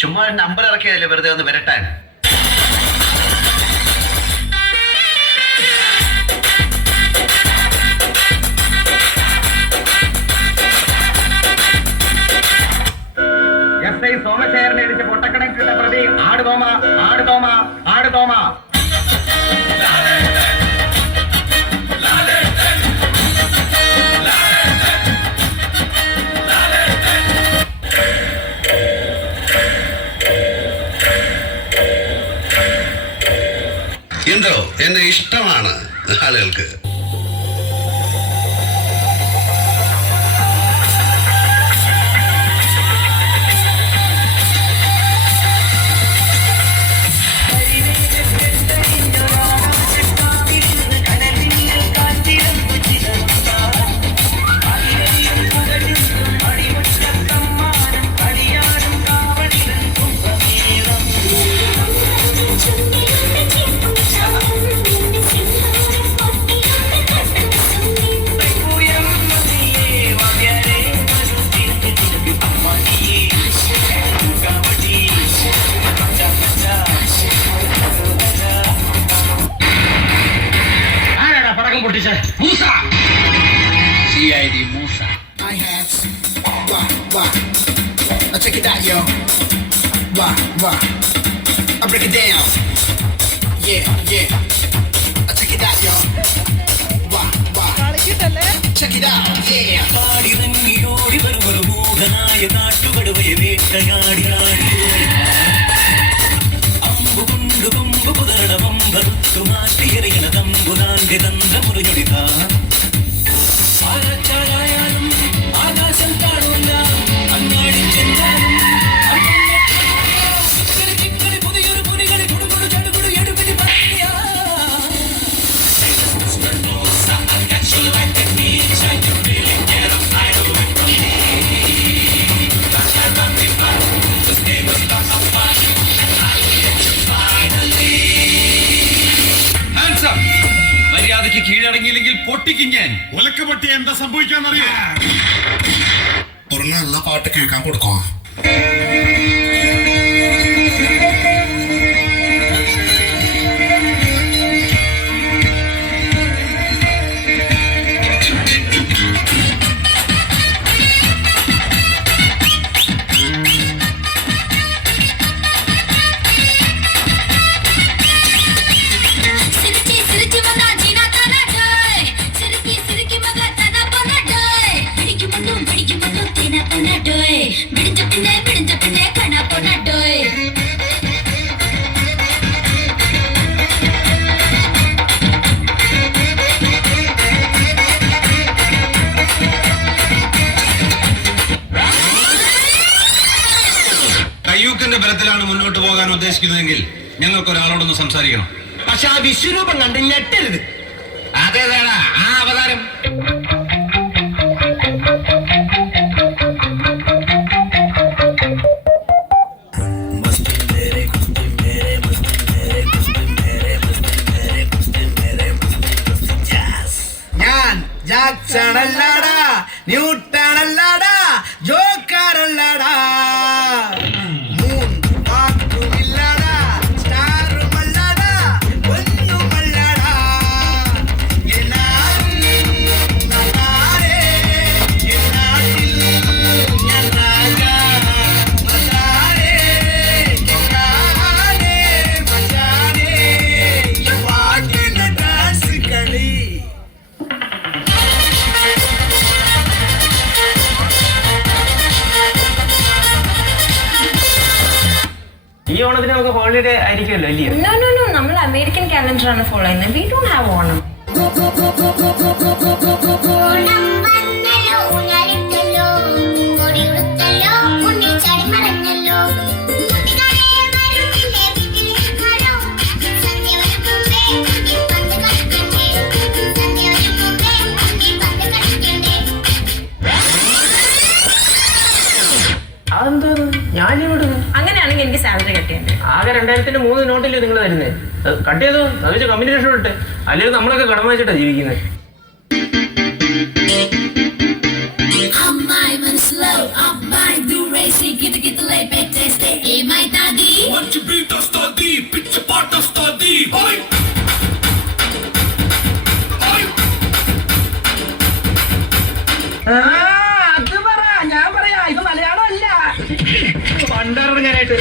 ചുമ്മാ നമ്പർ ഇറക്കിയതല്ലേ വെറുതെ ഒന്ന് വരട്ടാൻ? എന്തോ എന്നെ ഇഷ്ടമാണ് ആളുകൾക്ക്. Wah wah. Now check it out, yo. Wah wah. I break it down. Yeah yeah. Now check it out, yo. Wah wah. Check it out, yeah. പാടിറങ്ങിയോടി വരുമൊരു മൂഢനായ കാട്ടുകടുവയെ വേട്ടയാടി അമ്പു കൊണ്ട് കൊമ്പ് പുതറട വമ്പറുത്തു മാറ്റിയെറിയണ തമ്പുരാന്റെ തന്ത്രമുറിഞ്ഞൊടിക ആരാച്ചാരായാലും പൊട്ടിക്കും ഞാൻ. ഒലക്ക പൊട്ടി എന്താ സംഭവിക്കാന്നറിയോ? ഒരു നല്ല പാട്ട് കേൾക്കാൻ കൊടുക്കാം നട്ടോയ് പിടിച്ച പിന്നെ പിടിച്ച പിന്നെ കണക്കോ നട്ടോയ് കയ്യൂക്കിന്റെ ബലത്തിലാണ് മുന്നോട്ട് പോകാൻ ഉദ്ദേശിക്കുന്നതെങ്കിൽ ഞങ്ങൾക്ക് ഒരാളോടൊന്ന് സംസാരിക്കണം. പക്ഷെ ആ വിശ്വരൂപം കണ്ട് ഞെട്ടരുത്. അതേതാടാ? ആ അവതാരം. ജാക്സൺ അല്ലാടാ ഹോളിഡേ ആയിരിക്കുമല്ലോ അല്ലയോ? നോ നോ നോ നമ്മൾ അമേരിക്കൻ കാലണ്ടർ ആണ് ഫോളോ ചെയ്യുന്നത്. വി ഡോണ്ട് ഹാവ് ഓണം കളിക്കണ്ടേ ഞാനിവിടെ അങ്ങനെയാണെങ്കിൽ എനിക്ക് സാലറി കട്ടിയുണ്ട്. ആകെ രണ്ടായിരത്തിന്റെ മൂന്ന് നോട്ടില്ലേ നിങ്ങൾ തരുന്നേ. കട്ട് ചെയ്തോ? അത് വെച്ചാൽ കമ്പനി രക്ഷ ഇട്ടെ. അല്ലെങ്കിൽ നമ്മളൊക്കെ കടം വാങ്ങിച്ചിട്ടാ ജീവിക്കുന്നത് അത് പറ. ഞാൻ പറയാ ഇത് മലയാളം അല്ല. പണ്ടറിഞ്ഞാനായിട്ട്